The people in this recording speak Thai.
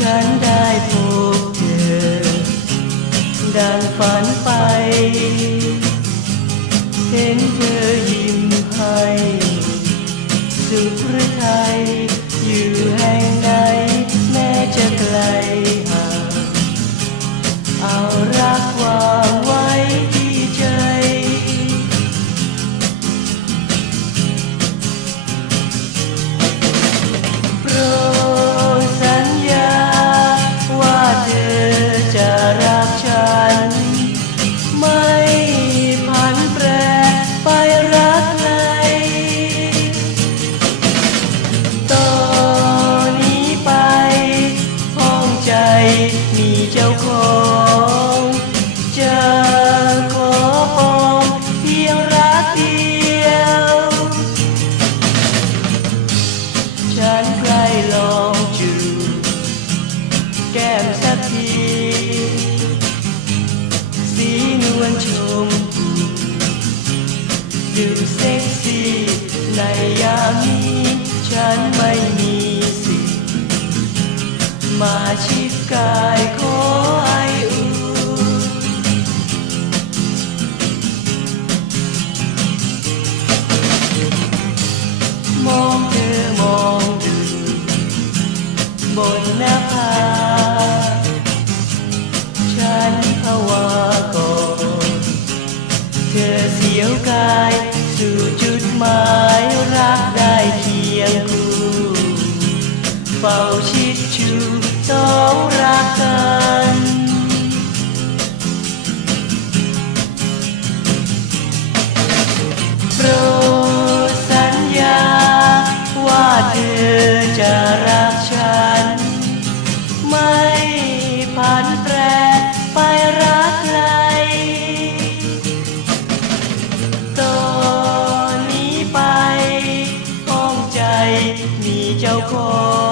ฉันได้พบเธอ ดังฝันไป เห็นเธอยิ้มให้ สุขหรือยอยู่แห่ง ที สีนวลชมพูดูเซ็กซี่ในยามนี้ฉันไม่มีสิทธิ์มาชิดกายขอไออุ่นมองเธอมองดูบนหน้าผา ยวกาย สู่จุดหมายรักได้เคียงคู่เฝ้าชิดชูสองรักกันโปรดสัญญาว่าเธอจะรัก 交过。